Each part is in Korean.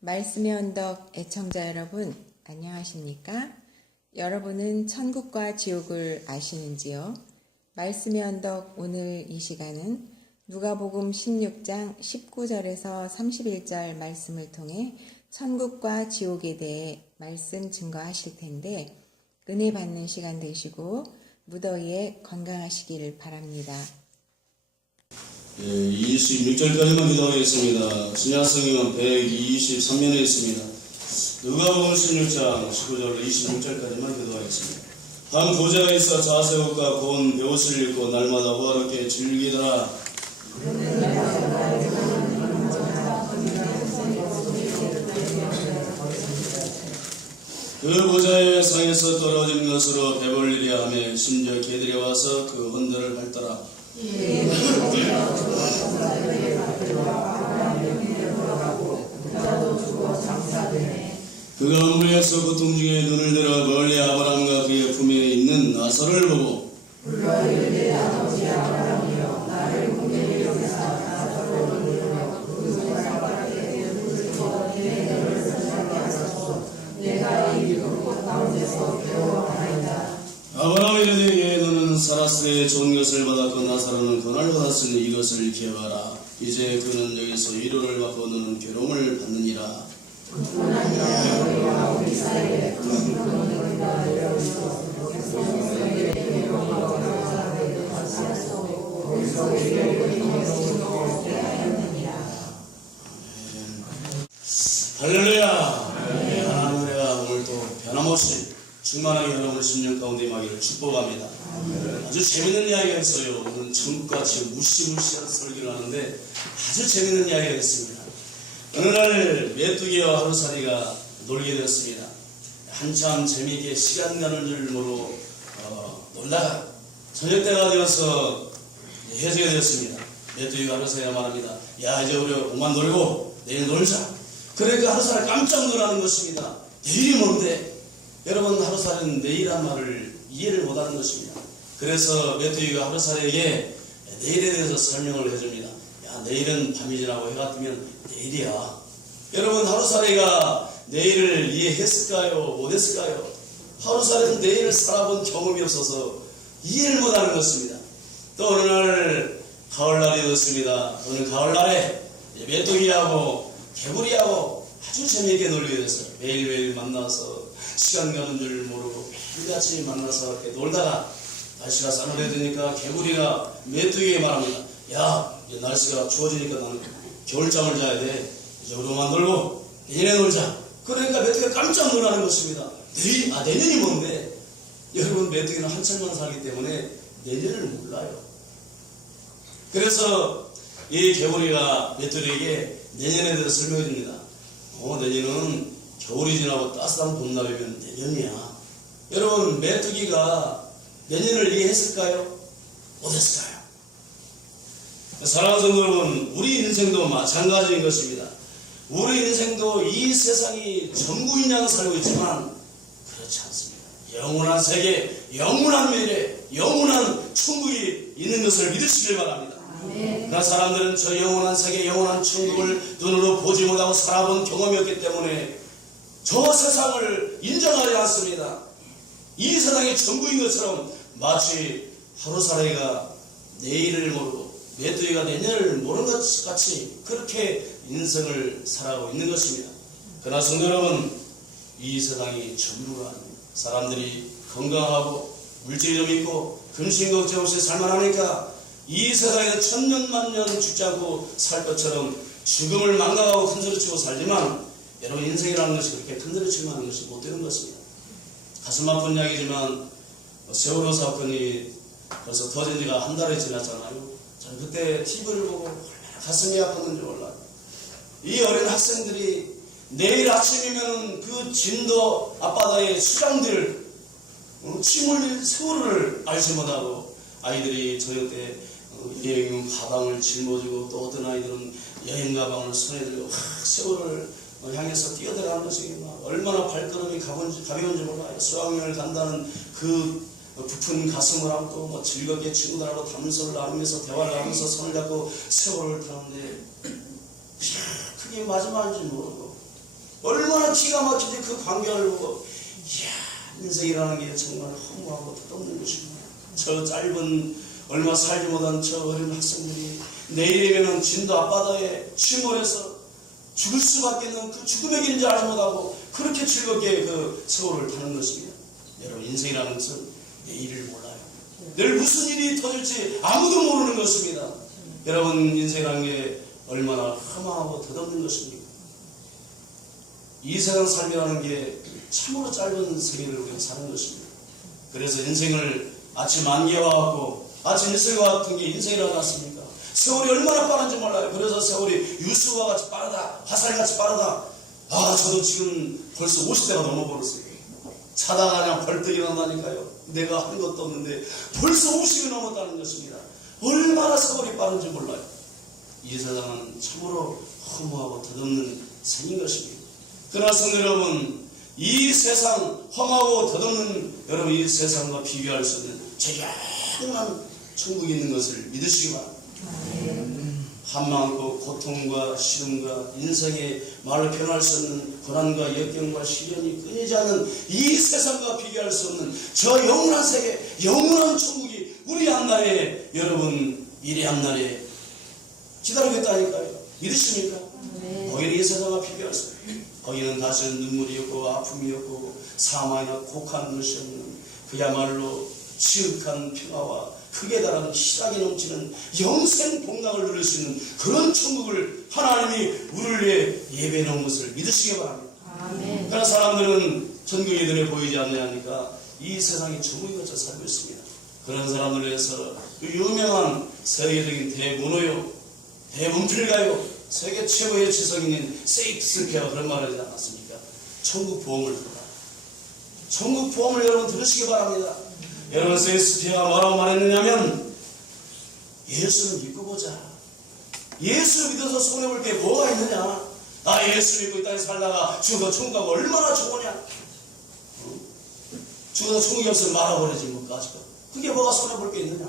말씀의 언덕 애청자 여러분, 안녕하십니까? 여러분은 천국과 지옥을 아시는지요? 말씀의 언덕 오늘 이 시간은 누가복음 16장 19절에서 31절 말씀을 통해 천국과 지옥에 대해 말씀 증거하실 텐데 은혜 받는 시간 되시고 무더위에 건강하시기를 바랍니다. 26절까지만 기도하겠습니다. 신약성경은 123면에 있습니다. 누가복음 16장 19절로 26절까지만 기도하겠습니다. 한 부자가 있어 자색옷과 고운 베옷을 입고 날마다 호화롭게 즐기더라. 그 부자의 상에서 떨어진 것으로 배불리려 하며 심지어 개들이 와서 그 헌들을 핥더라. 그가 물에서 고통 중에 눈을 들어 멀리 아브라함과 그의 품에 있는 나사로를 보고 아브라함이 이르되 너는 살았으되 좋은 것을 받았고 나사로는 고난을 받았으니 이것을 기억하라. 이제 그는 여기서 위로를 받고 너는 괴로움을 받느니라. 할렐루야. 하나님의 오늘도 변함없이 충만하게 여러분의 심령 가운데 임하기를 축복합니다. 아주 재밌는 이야기가 있어요. 오늘 천국과 지옥 무시무시한 설교를 하는데 아주 재밌는 이야기가 있습니다. 어느 날 메뚜기와 하루살이가 놀게 되었습니다. 한참 재미있게 시간 가는 줄 모르고 놀다가 저녁 때가 되어서 헤어지게 되었습니다. 메뚜기가 하루살이가 말합니다. 야, 이제 우리 그만 놀고 내일 놀자. 그러니까 하루살이 깜짝 놀라는 것입니다. 내일이 뭔데? 여러분, 하루살이는 내일이란 말을 이해를 못하는 것입니다. 그래서 메뚜기가 하루살이에게 내일에 대해서 설명을 해줍니다. 야, 내일은 밤이 지나고 해가 뜨면 내일이야. 여러분, 하루살이가 내일을 이해했을까요? 못했을까요? 하루살이는 내일을 살아본 경험이 없어서 이해를 못하는 것입니다. 또 어느 날 가을날이 되었습니다. 오늘 가을날에 메뚜기하고 개구리하고 아주 재미있게 놀게 됐어요. 매일매일 만나서 시간 가는 줄 모르고 매일같이 만나서 이렇게 놀다가 날씨가 싸늘해지니까 개구리가 메뚜기에게 말합니다. 야, 이제 날씨가 추워지니까 나는 겨울잠을 자야 돼. 이제 우리만 놀고 내년에 놀자. 그러니까 메뚜기가 깜짝 놀라는 것입니다. 내년이 뭔데? 여러분, 메뚜기는 한참만 살기 때문에 내년을 몰라요. 그래서 이 개구리가 메뚜기에게 내년에 대해서 설명해 줍니다. 내년은 겨울이 지나고 따스한 봄날이면 내년이야. 여러분, 메뚜기가 내년을 이해했을까요? 못했을까요? 사랑하는 성도 여러분, 우리 인생도 마찬가지인 것입니다. 우리 인생도 이 세상이 전부인 양 살고 있지만 그렇지 않습니다. 영원한 세계, 영원한 미래, 영원한 천국이 있는 것을 믿으시길 바랍니다. 그러나 사람들은 저 영원한 세계, 영원한 천국을 눈으로 보지 못하고 살아본 경험이 없기 때문에 저 세상을 인정하지 않습니다. 이 세상이 전부인 것처럼 마치 하루살이가 내일을 모르고 메뚜기가 내년을 모르는 것 같이 그렇게 인생을 살아가고 있는 것입니다. 그러나 성도 여러분, 이 세상이 전부가 아닙니다. 사람들이 건강하고 물질이 좀 있고 근심 걱정 없이 살만하니까 이 세상에서 천년 만년 죽지 않고 살 것처럼 죽음을 망각하고 흔들어치고 살지만 여러분, 인생이라는 것이 그렇게 흔들어치고 하는 것이 못 되는 것입니다. 가슴 아픈 이야기지만 세월호 사건이 벌써 터진 지가 한 달이 지났잖아요. 저는 그때 TV를 보고 얼마나 가슴이 아팠는지 몰라요. 이 어린 학생들이 내일 아침이면 그 진도 앞바다의 수장들 침 흘릴 세월호를 알지 못하고 아이들이 저녁 때 여행 가방을 짊어지고 또 어떤 아이들은 여행 가방을 손에 들고 세월호를 향해서 뛰어들어가는 것이 얼마나 발걸음이 가벼운지 몰라요. 수학여행을 간다는 그 부푼 가슴을 안고 즐겁게 친구들하고 담소를 나누면서 대화를 하면서 손을 잡고 세월호를 타는데 그게 마지막인지 모르고 얼마나 기가 막히지 그 광경을 보고 이야 인생이라는 게 정말 허무하고 덧없는 것입니다. 저 짧은 얼마 살지 못한 저 어린 학생들이 내일이면 진도 앞바다에 침몰해서 죽을 수밖에 없는 그 죽음의 길인지 알지 못하고 그렇게 즐겁게 그 세월을 타는 것입니다. 여러분 인생이라는 것은 내일을 몰라요. 내일 무슨 일이 터질지 아무도 모르는 것입니다. 여러분 인생이라는 게 얼마나 험하고 덧없는 것입니까? 이 세상 삶이라는 게 참으로 짧은 세계를 우리가 사는 것입니다. 그래서 인생을 아침 안개와 같고 아침 일생과 같은 게 인생이라지 않습니까? 세월이 얼마나 빠른지 몰라요. 그래서 세월이 유수와 같이 빠르다, 화살같이 빠르다. 아 저도 지금 벌써 50대가 넘어버렸어요. 자다가 그냥 벌떡 일어나니까요. 내가 한 것도 없는데 벌써 50이 넘었다는 것입니다. 얼마나 세월이 빠른지 몰라요. 이 세상은 참으로 허무하고 덧없는 생인 것입니다. 그러나 성도 여러분, 이 세상 험하고 덧없는 여러분 이 세상과 비교할 수 없는 조용한 천국이 있는 것을 믿으시기 바랍니다. 한마음고 고통과 시름과 인생의 말로 표현할 수 없는 고난과 역경과 시련이 끊이지 않는 이 세상과 비교할 수 없는 저 영원한 세계, 영원한 천국이 우리 앞날에 여러분 미래 앞날에 기다리고 있다니까요. 믿으십니까? 거기는 이 세상과 비교할 수 없어요. 거기는 다시는 눈물이 없고 아픔이 없고 사망이나 곡한 것이 없는 그야말로 지극한 평화와 크게 달하는 희락이 넘치는 영생 복락을 누릴 수 있는 그런 천국을 하나님이 우리를 위해 예배해 놓은 것을 믿으시기 바랍니다. 아멘. 그러나 사람들은 천국이 눈에 보이지 않느냐니까 이 세상이 천국이같이 살고 있습니다. 그런 사람들을 위해서 유명한 세계적인 대문호요, 대문필가요, 세계 최고의 지성인인 세익스피어가 그런 말을 하지 않았습니까? 천국 보험을 들어라. 천국 보험을 여러분 들으시기 바랍니다. 여러분 세익스피어가 뭐라고 말했느냐면 예수를 믿고 보자. 예수를 믿어서 손해볼 게 뭐가 있느냐. 나 예수 믿고 이 땅에 살다가 죽어서 천국 가고 얼마나 좋으냐. 죽어서 천국이 없으면 말아버리지 뭐 가지고. 그게 뭐가 손해볼 게 있느냐.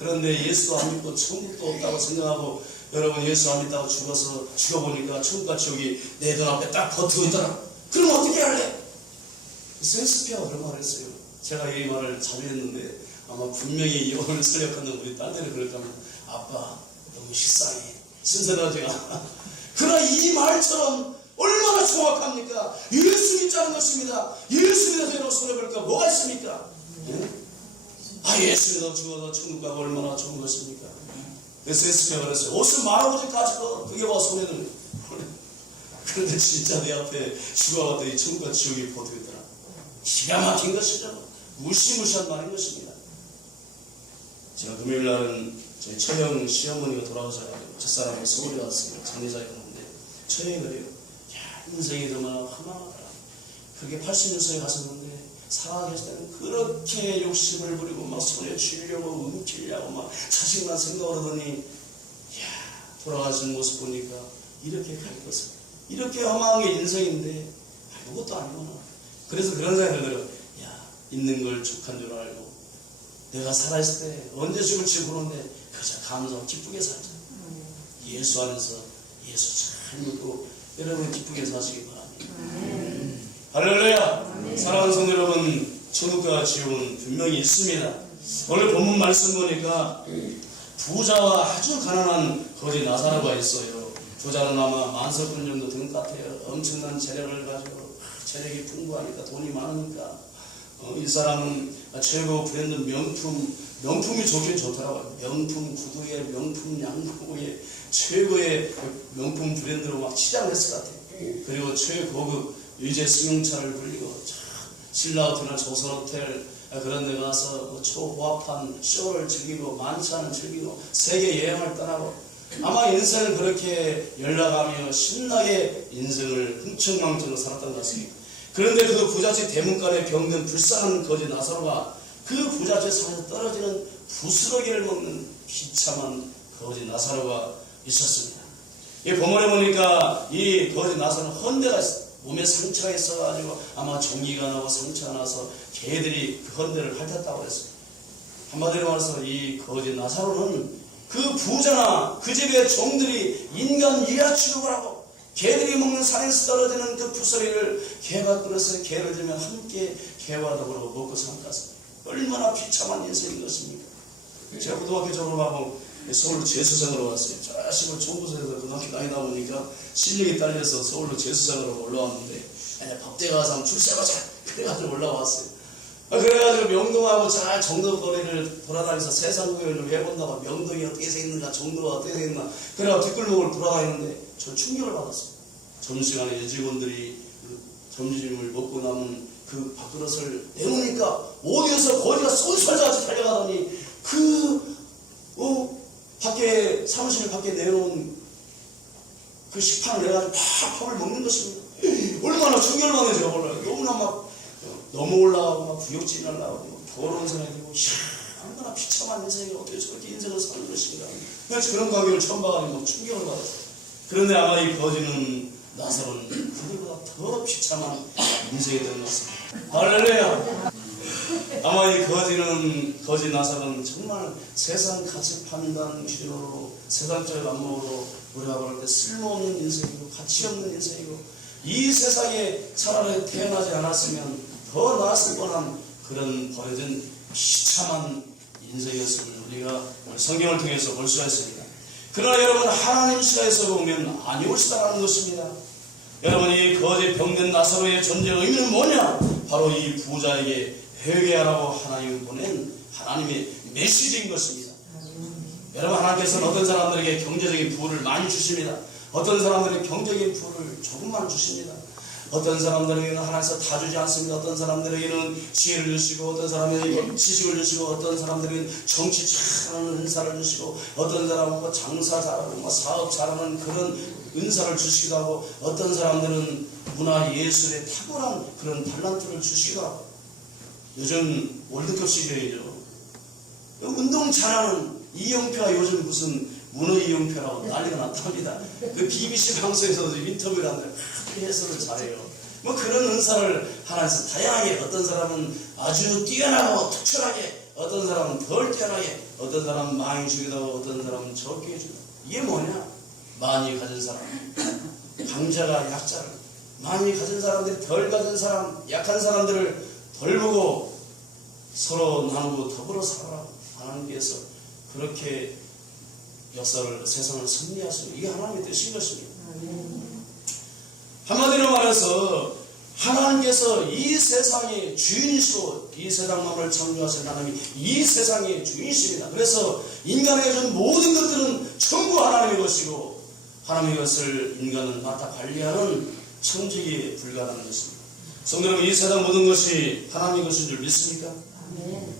그런데 예수도 안 믿고 천국도 없다고 생각하고 여러분 예수 안 믿다고 죽어서 죽어보니까 천국과 지옥이 내 눈앞에 딱 버티고 있더라. 그럼 어떻게 할래? 세익스피어가 그런 말을 했어요. 제가 이 말을 자주 했는데 아마 분명히 영혼을 설력하는 우리 딸들이 그럴 거면 아빠 너무 식상해. 신세다지가. 그러나 이 말처럼 얼마나 정확합니까? 예수 믿자는 것입니다. 예수 믿어서 여러분 손해볼 거 뭐가 있습니까? 예? 아 예수 믿어 죽어서 천국 가고 얼마나 좋은 것입니까? 그래서 예수님이 그랬어요. 옷을 말아보지 가지고 그게 뭐 손해는. 그런데 진짜 내 앞에 죽어가더니 천국과 지옥이 버티고 있더라. 기가 막힌 것이죠. 무시무시한 말인 것입니다. 제가 금요일 날은 저희 처형 시어머니가 돌아오셔가지고 첫사람이 서울에 왔어요. 장례자였는데 처형이 그래요. 야 인생이 정말 허망하더라. 그게 80년생에 갔었는데 살아계실 때는 그렇게 욕심을 부리고 막 손에 쥐려고 움키려고 막 자식만 생각을 하더니 야 돌아가신 모습 보니까 이렇게 갈 것을 이렇게 허망한 게 인생인데 아무것도 아니구나. 그래서 그런 생각이 들어요. 야 있는 걸 족한 줄 알고 내가 살아있을 때 언제 죽을지 모르는데 그저 감사하고 기쁘게 살자. 예수 안에서 예수 잘 믿고 여러분 기쁘게 사시기 바랍니다. 할렐루야. 사랑하는 성도 여러분, 천국과 지옥은 분명히 있습니다. 오늘 본문 말씀 보니까 부자와 아주 가난한 거지 나사로가 있어요. 부자는 아마 만석군 정도 된 것 같아요. 엄청난 재력을 가지고 재력이 풍부하니까 돈이 많으니까 이 사람은 최고 브랜드 명품이 좋긴 좋더라고요. 명품 구두에 명품 양복에 최고의 명품 브랜드로 막 치장을 했을 것 같아요. 그리고 최고급 유재 승용차를 불리고 신라호텔이나 조선호텔 그런 데 가서 초호합한 쇼를 즐기고 만찬을 즐기고 세계 여행을 떠나고 아마 인생을 그렇게 연락하며 신나게 인생을 흥청망청으로 살았던 것 같습니다. 그런데 그 부잣집 대문간에 병든 불쌍한 거지 나사로가 그 부잣집 산에서 떨어지는 부스러기를 먹는 비참한 거지 나사로가 있었습니다. 이 본문에 보니까 이 거지 나사로는 헌데가 있어요. 몸에 상처가 있어가지고 아마 종기가 나고 상처가 나서 개들이 그 헌데를 핥았다고 했어요. 한마디로 말해서 이 거지 나사로는 그 부자나 그 집의 종들이 인간 이하 취급을 하고 개들이 먹는 산에서 떨어지는 그 푸서리를 개가 끌어서 개를 들면 함께 개와 더불어 먹고 산다. 얼마나 비참한 인생인 것입니까? 제가 고등학교 졸업하고 서울로 재수생으로 왔어요. 저 시골 청구소에서 고등학교 다니다 보니까 실력이 딸려서 서울로 재수생으로 올라왔는데 법대 가서 한번 출세하자 그래가지고 올라왔어요. 그래가지고 명동하고 잘 정도 거리를 돌아다니면서 세상 구경을 좀 해본다고 명동이 어떻게 생겼는가 정도가 어떻게 생겼나 그래가지고 뒷골목을 돌아다니는데 전 충격을 받았어요. 점심시간에 여직원들이 그 점심을 먹고 남은 그 밥그릇을 내놓으니까 어디에서 거지가 쏜살같이 달려가더니 밖에 사무실 밖에 내놓은 그 식판을 내가지고 팍 밥을 먹는 것입니다. 얼마나 충격을 받는지 몰라요. 너무나 막 너무 올라가고 막 구역질 날라가고 더러운 생각이 들고 얼마나 비참한 인생이 어떻게 저렇게 인생을 사는 것인가. 그래서 그런 광경을 처음 봐가지고 막 충격을 받았어요. 그런데 아마 이 거지는 나사로는 그들보다 더 비참한 인생이 되는 것 같습니다. 할렐루야. 아마 이 거지 나사로는 정말 세상 가치 판단 기준으로 세상적인 안목으로 우리가 볼 때 쓸모없는 인생이고 가치 없는 인생이고 이 세상에 차라리 태어나지 않았으면 더 나았을 뻔한 그런 버려진 비참한 인생이었음을 우리가 성경을 통해서 볼 수가 있습니다. 그러나 여러분 하나님 시각에서 보면 아니올시다라는 것입니다. 여러분 이 거지 병든 나사로의 존재 의미는 뭐냐? 바로 이 부자에게 회개하라고 하나님이 보낸 하나님의 메시지인 것입니다. 여러분 하나님께서는 어떤 사람들에게 경제적인 부를 많이 주십니다. 어떤 사람들은 경제적인 부를 조금만 주십니다. 어떤 사람들에게는 하나님께서 다 주지 않습니다. 어떤 사람들에게는 지혜를 주시고 어떤 사람에게는 지식을 주시고 어떤 사람들에게는 정치 잘하는 은사를 주시고 어떤 사람은 장사 잘하고 사업 잘하는 그런 은사를 주시기도 하고 어떤 사람들은 문화 예술에 탁월한 그런 탤런트를 주시기도 하고 요즘 월드컵 시즌이죠. 운동 잘하는 이영표가 요즘 무슨 문어 이영표라고 난리가 났답니다. 그 BBC 방송에서도 인터뷰를 하는데 해설을 잘해요. 뭐 그런 은사를 하나에서 다양하게 어떤 사람은 아주 뛰어나고 특출하게 어떤 사람은 덜 뛰어나게 어떤 사람은 많이 주기도 하고 어떤 사람은 적게 주기도 하고 이게 뭐냐? 많이 가진 사람 강자가 약자를 많이 가진 사람들이 덜 가진 사람 약한 사람들을 덜 보고 서로 나누고 더불어 살아라. 하나님께서 그렇게 역사를 세상을 승리하시고 이게 하나님의 뜻인 것입니다. 한마디로 말해서 하나님께서 이 세상의 주인이시고 이 세상 만물을 창조하신 하나님이 이 세상의 주인이십니다. 그래서 인간에게 준 모든 것들은 전부 하나님의 것이고 하나님의 것을 인간은 맡아 관리하는 청지기에 불과하는 것입니다. 성도 여러분 이 세상 모든 것이 하나님의 것인 줄 믿습니까?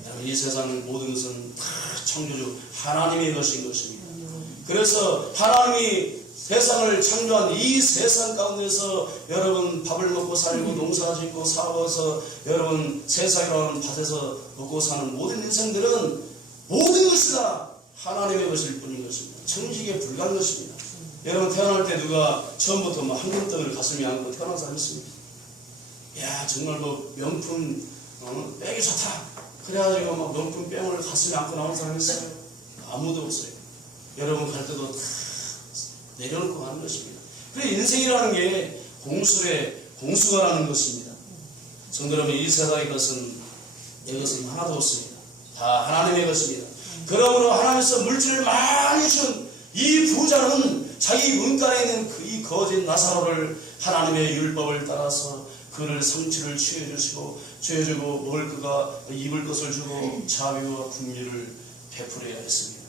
여러분 이 세상 모든 것은 다 창조주 하나님의 것인 것입니다. 그래서 하나님이 세상을 창조한 이 세상 가운데서 여러분 밥을 먹고 살고 농사 짓고 사업해서 여러분 세상이라는 밭에서 먹고 사는 모든 인생들은 모든 것이 다 하나님의 것일 뿐인 것입니다. 청지기에 불과한 것입니다. 여러분 태어날 때 누가 처음부터 뭐 한금덩이를 가슴에 안고 태어난 사람 있습니까? 야 정말 뭐 명품 백이 좋다 그래가지고 막 명품 뺑을 가슴에 안고 나온 사람이 있어요? 아무도 없어요. 여러분 갈 때도 다 내려놓고 가는 것입니다. 그래 인생이라는 게 공수가라는 것입니다. 성도 여러분 이 세상의 것은 내 것은 하나도 없습니다. 다 하나님의 것입니다. 그러므로 하나님께서 물질을 많이 준 이 부자는 자기 문간에 있는 이 거짓 나사로를 하나님의 율법을 따라서 그를 성취를 취해주고 먹을 것과 입을 것을 주고 자비와 긍휼을 베풀어야 했습니다.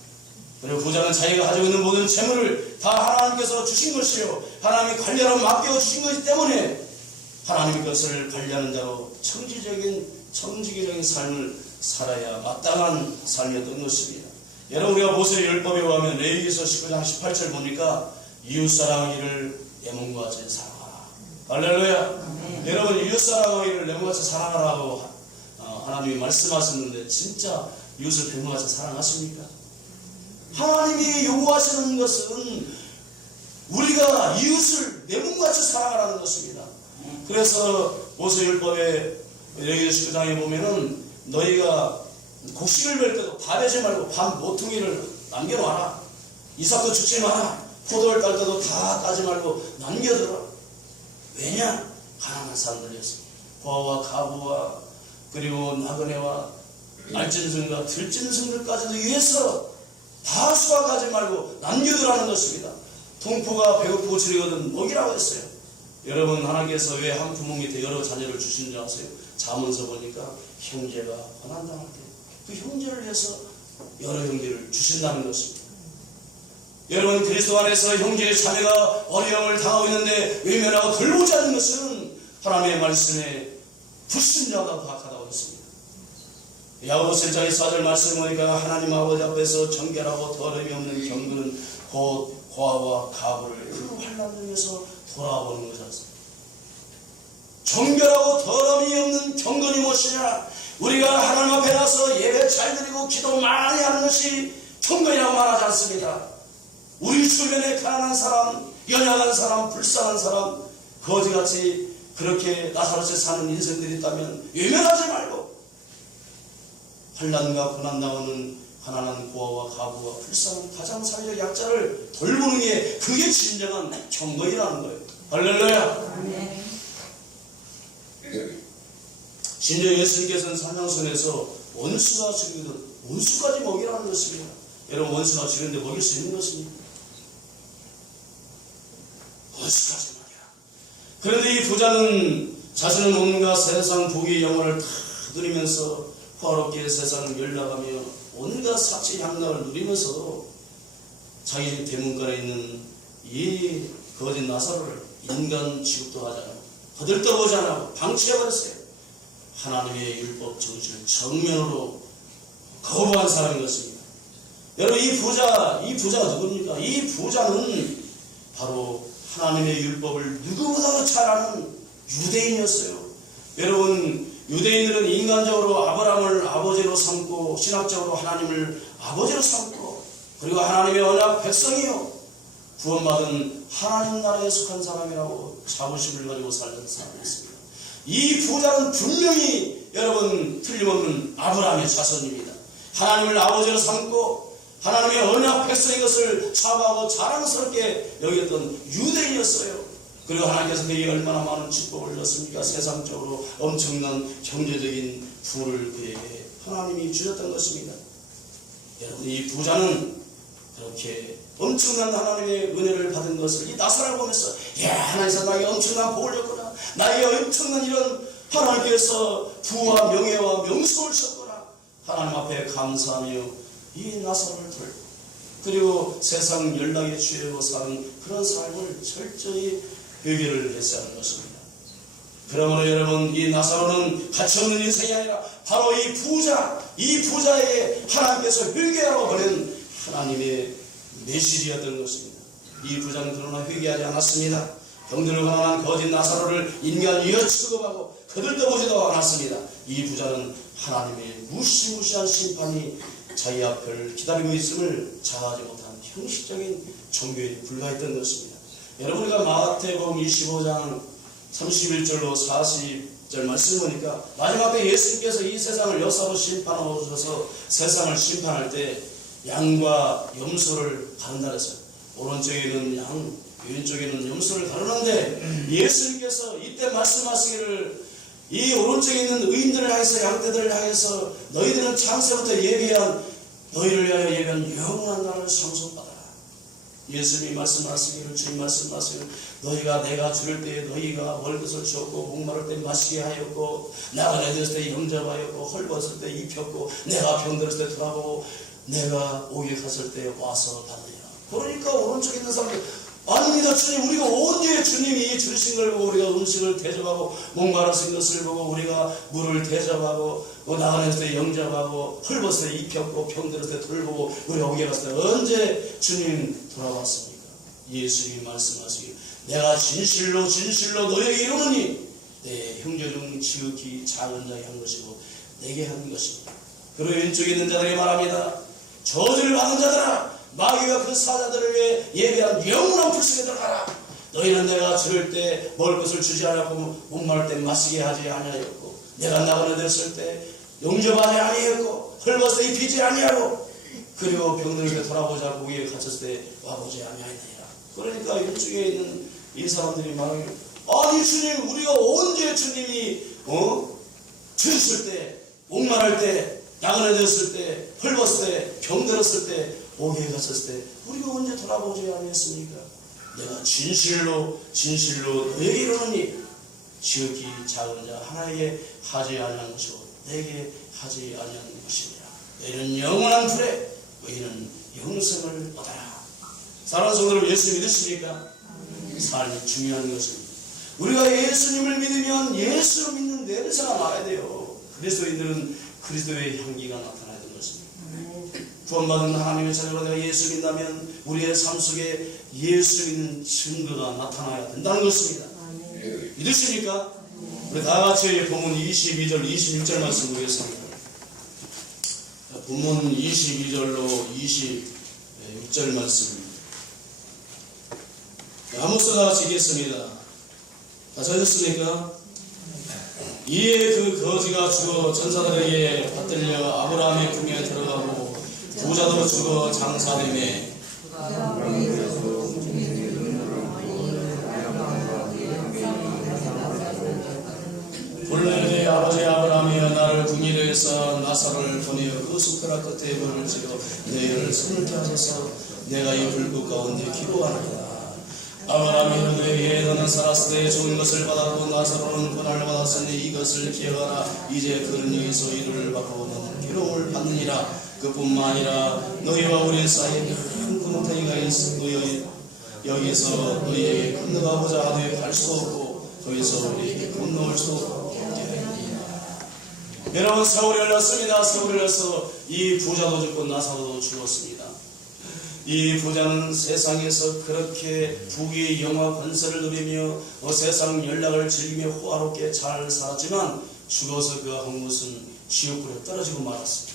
그리고 부자는 자기가 가지고 있는 모든 재물을 다 하나님께서 주신 것이요 하나님이 관리하라고 맡겨 주신 것이기 때문에 하나님의 것을 관리하는 자로 청지기적인 삶을 살아야 마땅한 삶이었던 것입니다. 여러분 우리가 모세의 율법에 의하면 레위기서 19장 18절 보니까 이웃사랑하기를 내 몸과 같이 사랑하라. 할렐루야. 여러분 이웃사랑하기를 내 몸과 같이 사랑하라고 하나님이 말씀하셨는데 진짜 이웃을 내 몸과 같이 사랑하십니까? 하나님이 요구하시는 것은 우리가 이웃을 내 몸과 같이 사랑하라는 것입니다. 그래서 모세율법에 레위기 19장에 보면은 너희가 곡식을 벨 때도 밥 베지 말고 밥 모퉁이를 남겨놔라. 이삭도 죽지 마라. 포도를 딸 때도 다 따지 말고 남겨둬라. 왜냐? 가난한 사람들이었습니다. 부하와 가부와 그리고 나그네와 알짐승과 들짐승들까지도 위해서 다 수확하지 말고 남겨두라는 것입니다. 동포가 배고프고 지르거든 먹이라고 했어요. 여러분, 하나님께서 왜 한 부모 밑에 여러 자녀를 주신 줄 아세요? 잠언서 보니까 형제가 고난당할 때 그 형제를 위해서 여러 형제를 주신다는 것입니다. 여러분, 그리스도 안에서 형제의 자매가 어려움을 당하고 있는데 외면하고 돌보지 않는 것은 하나님의 말씀에 불신자가 박하다고 했습니다. 야고보서 1장 4절 말씀 보니까 하나님 아버지 앞에서 정결하고 더러움이 없는 경건은 곧 고아와 가부를 그 환난 중에서 돌아보는 것이었습니다. 정결하고 더러움이 없는 경건이 무엇이냐? 우리가 하나님 앞에 나서 예배 잘 드리고 기도 많이 하는 것이 경건이라고 말하지 않습니다. 우리 주변에 가난한 사람, 연약한 사람, 불쌍한 사람, 거지같이 그렇게 나사로서 사는 인생들이 있다면 외면하지 말고 환난과 고난 나오는 가난한 고아와 가부와 불쌍한 가장 사회적 약자를 돌보는 게 그게 진정한 경건이라는 거예요. 할렐루야. 네. 심지어 예수님께서는 산양선에서 원수가 지르거든 원수까지 먹이라는 것입니다. 여러분, 원수가 지르는데 먹일 수 있는 것입니까? 원수까지 먹이라. 그런데 이 부자는 자신은 온갖 세상 부귀 영화를 다 누리면서 화롭게 세상을 열나가며 온갖 사치 향락을 누리면서도 자기 집 대문간에 있는 이 거짓 나사로를 인간 취급도 하지 않고 거들떠보지 않고 방치해버렸어요. 하나님의 율법 정신을 정면으로 거부한 사람인 것입니다. 여러분, 이 부자가 누굽니까? 이 부자는 바로 하나님의 율법을 누구보다도 잘 아는 유대인이었어요. 여러분, 유대인들은 인간적으로 아브라함을 아버지로 삼고 신학적으로 하나님을 아버지로 삼고 그리고 하나님의 언약 백성이요 구원받은 하나님 나라에 속한 사람이라고 자부심을 가지고 살던 사람이었습니다. 이 부자는 분명히 여러분 틀림없는 아브라함의 자손입니다. 하나님을 아버지로 삼고 하나님의 언약 백성인 것을 자부하고 자랑스럽게 여겼던 유대인이었어요. 그리고 하나님께서 그에게 얼마나 많은 축복을 줬습니까? 세상적으로 엄청난 경제적인 부를 그에게 하나님이 주셨던 것입니다. 여러분, 이 부자는 그렇게 엄청난 하나님의 은혜를 받은 것을 이 나사로를 보면서 하나님께서 나에게 엄청난 복을 줬구나, 나에게 엄청난 이런 하나님께서 부와 명예와 명성을 주셨구나, 하나님 앞에 감사하며 이 나사로를 돌고 그리고 세상 연락에 취하고 사는 그런 삶을 철저히 회개를 했어야 하는 것입니다. 그러므로 여러분, 이 나사로는 가치없는 인생이 아니라 바로 이 부자의 하나님께서 회개하라고 보낸 하나님의 메시지였던 것입니다. 이 부자는 그러나 회개하지 않았습니다. 병들고 가난한 거짓 나사로를 인간 이어 취급하고 거들떠보지도 않았습니다. 이 부자는 하나님의 무시무시한 심판이 자기 앞을 기다리고 있음을 자하지 못한 형식적인 종교에 불과했던 것입니다. 여러분, 우리가 마태복음 25장 31절로 40절 말씀 보니까 마지막 때 예수님께서 이 세상을 역사로 심판하셔서 세상을 심판할 때 양과 염소를 가른다 그랬어요. 오른쪽에는 양, 왼쪽에는 염소를 가르는데 예수님께서 이때 말씀하시기를 이 오른쪽에 있는 의인들을 향해서 양떼들을 향해서 너희들은 창세부터 예비한 너희를 위하여 예비한 영원한 나라를 상속받아라. 예수님이 말씀하시기를 주님 말씀하시기를 너희가 내가 죽을 때에 너희가 먹을 것을 주었고 목마를 때 마시게 하였고 나가 내들었을 때 영접하였고 헐벗을 때 입혔고 내가 병들었을 때 돌아보고 내가 오게 갔을 때 와서 받으리라. 그러니까 오른쪽에 있는 사람들 아닙니다. 주님, 우리가 언제 주님이 주신 걸 보고 우리가 음식을 대접하고 목마르신 것을 보고 우리가 물을 대접하고 나가는 때 영접하고 헐벗을 때 입혔고 병들었을 때 돌보고 우리가 오게 갔을 때 언제 주님 돌아왔습니까? 예수님이 말씀하시기를 내가 진실로 진실로 너에게 이르노니 내 형제 중 지극히 작은 자에게 한 것이고 내게 한 것입니다. 그리고 왼쪽에 있는 자들에게 말합니다. 저주를 받은 자들아, 마귀가 그 사자들을 위해 예배한 영원한 불속에 들어가라. 너희는 내가 들을 때 먹을 것을 주지 않았고 목마를 때 마시게 하지 아니하였고 내가 나그네 됐을 때 영접하지 아니하였고 헐벗을 때 입히지 아니하고 그리고 병들게 돌아보자 고기에 갇혔을 때 와보지 아니하였느니라. 그러니까 일중에 있는 이 사람들이 말하기를, 아니 주님, 우리가 언제 주님이 주셨을 때, 목마를 때, 나그네되었을 때, 헐벗을 때, 병들었을 때, 옥에 갔었을 때 우리가 언제 돌아보지 아니했습니까? 내가 진실로 너에게 이르노니 지극히 작은 자 하나에게 하지 아니한 것이고 내게 하지 아니한 것이니라. 너희는 영원한 불에 너희는 영생을 얻어라. 사랑하는 성도들, 예수 믿으십니까? 삶이 중요한 것입니다. 우리가 예수님을 믿으면 예수 믿는 냄새가 나야 돼요. 그리스도인들은 그리스도의 향기가 나타나야 되는 것입니다. 구원받은 하나님의 자녀로 내가 예수 믿는다면 우리의 삶 속에 예수 믿는 증거가 나타나야 된다는 것입니다. 믿으십니까? 우리 다 같이 본문 22절, 26절 말씀 보겠습니다. 본문 22절로 26절 말씀입니다. 아무서 다 같이 읽겠습니다. 다 찾으셨습니까? 이에 그 거지가 죽어 전사들에게 받들려 아브라함의 궁에 들어가고 부자도 죽어 장사되매 본래 내 아버지 아브라함이여 나를 궁리로 해서 나사로를 보내어 그 숟가락 끝에 불을 지어 너희를 숨을게 하셔서 내가 이 불꽃 가운데 기도하노라. 아브라함이 이르되 너는 살았을 때 좋은 것을 받았고 나사로는 고난을 받았으니 이것을 기억하라. 이제 그는 여기서 이를 받고 너는 괴로움을 받느니라. 그뿐만 아니라 너희와 우리 사이에 큰 구멍텅이가 있고 여기서 너희에게 건너가보자 하되 갈 수 없고 거기서 우리에게 건너올 수 없게 되니라. 여러분, 세월이 흘렀습니다. 세월이 흘러서 이 부자도 죽고 나사로도 죽었습니다. 이 부자는 세상에서 그렇게 부귀의 영화 권세를 누리며 세상 연락을 즐기며 호화롭게 잘 살았지만 죽어서 그가 한 곳은 지옥불에 떨어지고 말았습니다.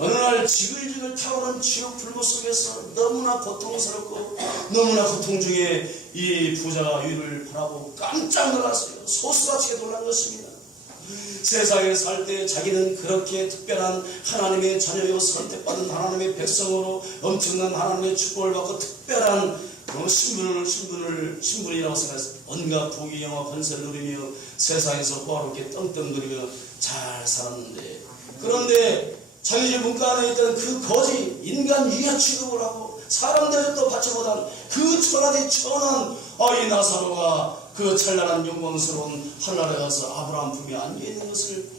어느 날 지글지글 타오르는 지옥 불꽃 속에서 너무나 고통스럽고 너무나 고통 중에 이 부자가 위를 바라보고 깜짝 놀랐어요. 소스라치게 놀란 것입니다. 세상에 살 때 자기는 그렇게 특별한 하나님의 자녀요 선택받은 하나님의 백성으로 엄청난 하나님의 축복을 받고 특별한 신분이라고 생각해서 온갖 부귀 영화 권세를 누리며 세상에서 호화롭게 떵떵거리며 잘 살았는데, 그런데 자기 집 문가 안에 있던 그 거지 인간 유해 취급을 하고 사람 대접도 받지 못한 그 천하디 천한 이 나사로가 그 찬란한 영광스러운 하늘나라에 가서 아브라함 품에 안겨있는 것을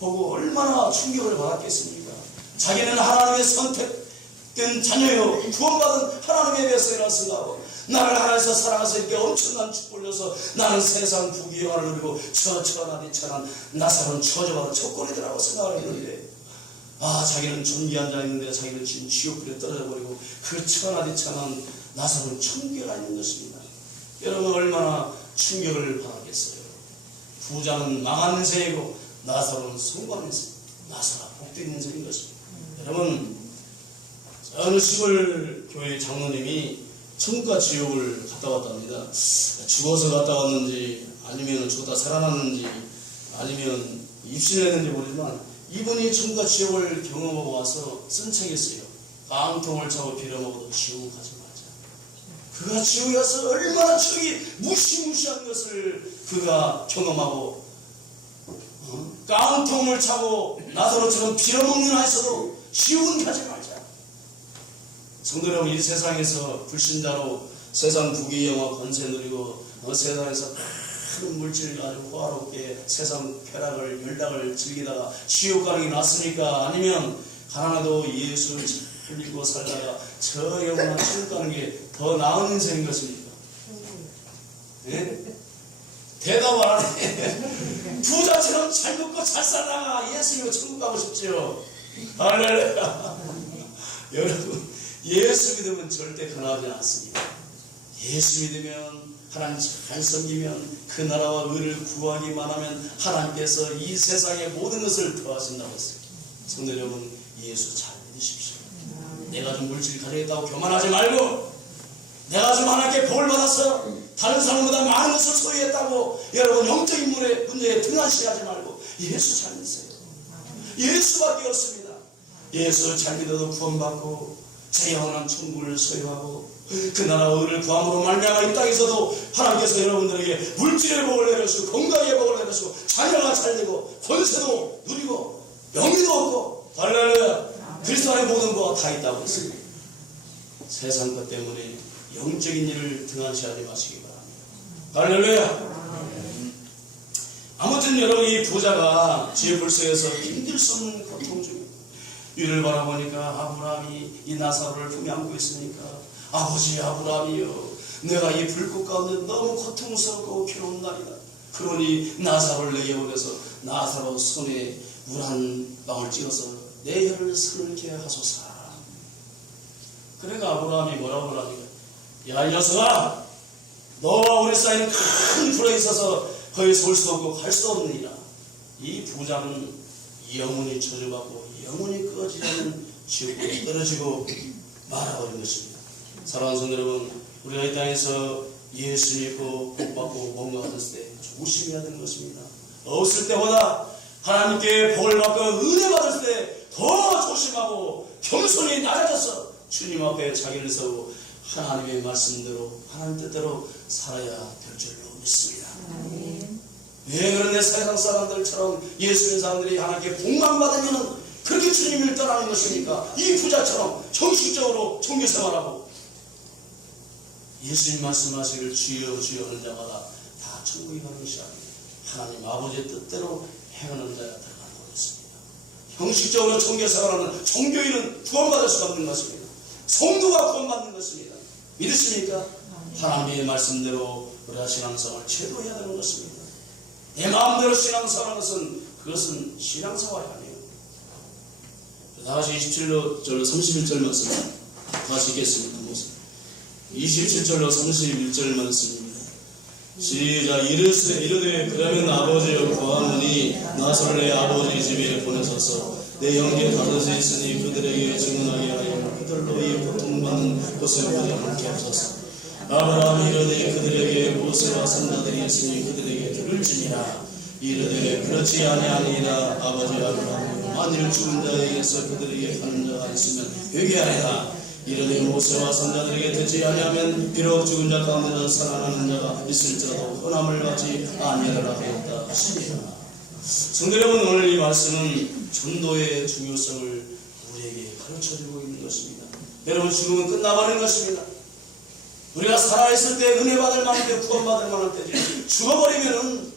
보고 얼마나 충격을 받았겠습니까? 자기는 하나님의 선택된 자녀요 구원받은 하나님의 백성이라고 생각하고 나를 하나님에서 살아가서 이렇게 엄청난 축복을 줘서 나는 세상 부귀 영화를 누리고 저 천하디 천한 나사로는 처져받은 척골이더라고 생각을 했는데, 자기는 존귀한 자였는데 자기는 지금 지옥불에 떨어져 버리고 그 천하디 천한 나사로는 천국에 가 있는 것입니다. 여러분, 얼마나 충격을 받았겠어요. 부자는 망한 인생이고 나사로는 성공한 인생, 나사가 복된 인생인 것입니다. 여러분, 어느 시골 교회 장로님이 천국과 지옥을 갔다 왔답니다. 죽어서 갔다 왔는지 아니면 죽었다 살아났는지 아니면 입신을 했는지 모르지만 이분이 천국과 지옥을 경험하고 와서 쓴 책이 있어요. 깡통을 차고 빌어먹어도 지옥 가지 말자. 그가 지옥에 가서 얼마나 저기 무시무시한 것을 그가 경험하고 깡통을 차고 나사로처럼 빌어먹는 한에서도 지옥은 가지 말자. 성도 여러분, 이 세상에서 불신자로 세상 부귀 영화 권세 누리고 세상에서 큰 물질을 가지고 호화롭게 세상 쾌락을 연락을 즐기다가 지옥 가는 게 낫습니까? 아니면 가난해도 예수를 잘 믿고 살다가 저 영원한 천국 가는 게 더 나은 인생인 것입니까? 네? 대답을 안 해. 부자처럼 잘 먹고 잘 살다가 예수 믿고 천국 가고 싶지요. 할렐루야. 여러분, 예수 믿으면 절대 가난하지 않습니다. 예수 믿으면 하나님 잘 섬기면 그 나라와 의를 구하기만 하면 하나님께서 이 세상의 모든 것을 더하신다고 했어요. 성도 여러분, 예수 잘 믿으십시오. 내가 좀 물질 가져있다고 교만하지 말고, 내가 좀 하나님께 복을 받아서 다른 사람보다 많은 것을 소유했다고 여러분 영적인 문제에 등한시하지 말고 예수 잘 믿으세요. 예수밖에 없습니다. 예수 잘 믿어도 구원받고 제 영원한 천국을 소유하고 그 나라 의를 구함으로 말미암아 이 땅에서도 하나님께서 여러분들에게 물질의 복을 내려주시고 건강의 복을 내려주시고 자녀가 잘되고 권세도 누리고 명예도 얻고 할렐루야. 그리스도 안에 모든 거가 다 있다고 했습니다. 세상 것 때문에 영적인 일을 등한시하지 마시기 바랍니다. 할렐루야. 아무튼 여러분, 이 부자가 지혜불소에서 힘들 수 없는 고통 중입니다. 위를 바라보니까 아브라함이 이 나사로를 품에 안고 있으니까 아버지 아브라함이여, 내가 이 불꽃 가운데 너무 고통스럽고 괴로운 날이다. 그러니 나사로를 내게 보내서 나사로 손에 물 한 방울 찍어서 내 혀를 서늘게 하소서. 그러니까 아브라함이 뭐라고 그러니까, 야 이 녀석아, 너와 우리 사이는 큰 불에 있어서 거기서 올 수도 없고 갈 수도 없느니라. 이 부자는 영원히 저주받고 영원히 꺼지지 않는 지옥에 떨어지고 말아버린 것입니다. 사랑하는 성도 여러분, 우리가 이 땅에서 예수 믿고 복받고 뭔가 얻었을 때 조심해야 되는 것입니다. 없을 때보다 하나님께 복을 받고 은혜 받을 때 더 조심하고 겸손히 낮아져서 주님 앞에 자기를 세우고 하나님의 말씀대로 하나님 뜻대로 살아야 될 줄로 믿습니다. 왜 그런데 세상 사람들처럼 예수 믿는 사람들이 하나님께 복만 받으면 그렇게 주님을 떠나는 것입니까? 이 부자처럼 정식적으로 종교생활하고 예수님 말씀하시기를 주여 주여 하는 자마다 다 천국에 가는 것이 아니에요. 하나님 아버지의 뜻대로 행하는 자가 들어가는 것입니다. 형식적으로 종교생활하는 종교인은 구원받을 수가 없는 것입니다. 성도가 구원받는 것입니다. 믿으십니까? 하나님의 말씀대로 우리가 신앙생활을 제도해야 되는 것입니다. 내 마음대로 신앙생활하는 것은 그것은 신앙생활이 아니에요. 다시 27절로 31절 말씀 다시 읽겠습니다. 27절로 31절 말씀입니다. 시작. 이르되 그러면 아버지여 구하노니 나사로를 내 아버지 집에 보내소서. 내 형제 다섯이 있으니 그들에게 증언하게 하여 그들로 이 고통받는 곳에 보지 않게 하소서. 아브라함이 이르되 그들에게 모세와 선자들이 있으니 그들에게 들을지니라. 이르되 그렇지 아니하니이다. 아버지 아브라함, 만일 죽은 자에게서 그들에게 하는 자가 있으면 회개하리라. 이르되 모세와 선자들에게 듣지 아니하면 비록 죽은 자 가운데서 살아나는 자가 있을지라도 혼함을 받지 아니하리라 하였다 하시니라. 성도 여러분, 오늘 이 말씀은 전도의 중요성을 우리에게 가르쳐주고 있는 것입니다. 여러분, 죽음은 끝나버린 것입니다. 우리가 살아있을 때 은혜 받을 만한 때, 구원받을 만한 때지, 죽어버리면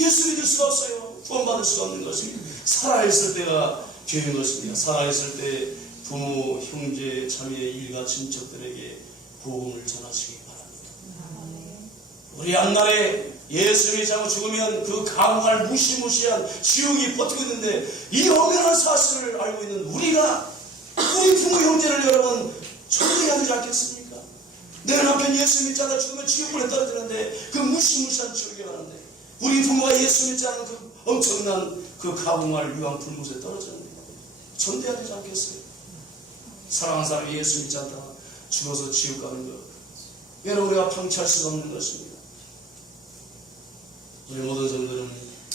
예수 믿을 수가 없어요. 구원받을 수가 없는 것입니다. 살아있을 때가 교회인 것입니다. 살아있을 때 부모, 형제, 자매, 일가, 친척들에게 복음을 전하시기 바랍니다. 우리 앞날에 예수 믿자고 죽으면 그 강할 무시무시한 지옥이 버티고 있는데, 이 엄연한 사실을 알고 있는 우리가 우리 부모, 형제를 여러분 전도해야 되지 않겠습니까? 내 남편 예수 믿자다 죽으면 지옥불에 떨어지는데 그 무시무시한 지옥에 가는데, 우리 부모가 예수 믿지 않은 그 엄청난 그 가공할 유황 불못에 떨어졌는데 전도해야 되지 않겠어요? 사랑하는 사람이 예수 믿지 않다가 죽어서 지옥 가는 것, 여러분 우리가 방치할 수가 없는 것입니다. 우리 모든 성도는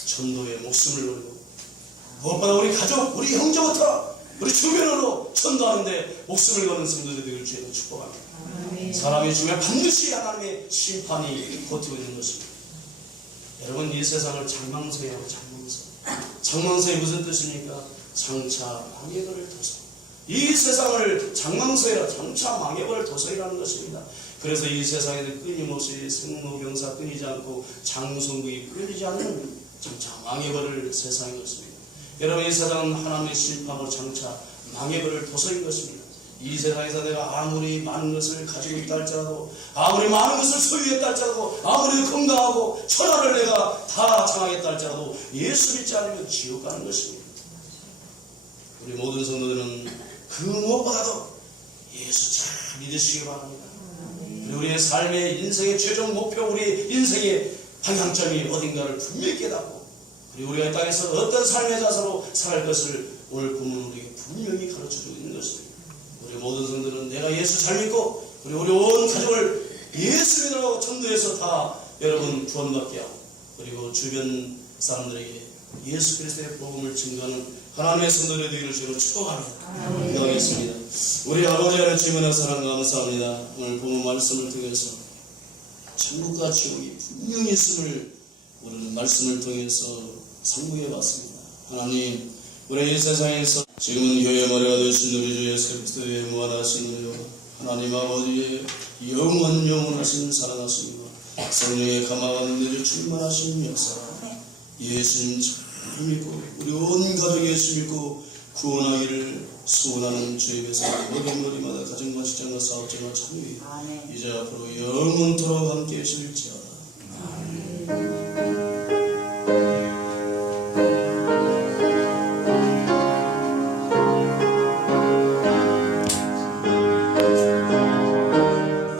전도에 목숨을 걸고 무엇보다 우리 가족, 우리 형제부터 우리 주변으로 전도하는데 목숨을 거는 성도들이 되길 주에서 축복합니다. 사람이 죽으면 반드시 하나님의 심판이 버티고 있는 것입니다. 여러분, 이 세상을 장망서예요. 장망서의 무슨 뜻입니까? 장차 망해버릴 도서. 이 세상을 장망서이라, 장차 망해버릴 도서이라는 것입니다. 그래서 이 세상에는 끊임없이 생로병사 끊이지 않고 장성국이 끊이지 않는 장차 망해버릴 세상인 것입니다. 여러분, 이 세상은 하나님의 심판으로 장차 망해버릴 도서인 것입니다. 이 세상에서 내가 아무리 많은 것을 가지고 있다 할지라도, 아무리 많은 것을 소유했다 할지라도, 아무리 건강하고 천하를 내가 다 장하겠다 할지라도 예수 믿지 않으면 지옥 가는 것입니다. 우리 모든 성도들은 그 무엇보다도 예수 잘 믿으시기 바랍니다. 그리고 우리의 삶의 인생의 최종 목표, 우리 인생의 방향점이 어딘가를 분명히 깨닫고, 그리고 우리가 이 땅에서 어떤 삶의 자세로 살 것을 오늘 본문은 우리에게 분명히 가르쳐주고 있는 것입니다. 우리 모든 성도는 내가 예수 잘 믿고 그리고 우리 온 가족을 예수 믿으라고 전도해서 다 여러분 구원받게 하고, 그리고 주변 사람들에게 예수 그리스도의 복음을 증거하는 하나님의 성도들이 되기를 주로 축복합니다. 기도하겠습니다. 우리 아버지 하나님 주님의 사랑 감사합니다. 오늘 본문 말씀을 통해서 천국과 지옥이 분명히 있음을 우리는 말씀을 통해서 상고해 봤습니다. 하나님, 우리 이 세상에서 지금은 교회 머리가 되신 우리 주 예수 그리스도의 무한하신 은혜와 하나님 아버지의 영원하신 사랑하심과 성령의 감화하는 데를 충만하신 역사, 예수님 잘 믿고 우리 온 가족이 예수 믿고 구원하기를 소원하는 주의 백성 모든 머리마다 가정과 직장과 사업장과 자녀이 이제 앞으로 영원토록 함께 하실지어다.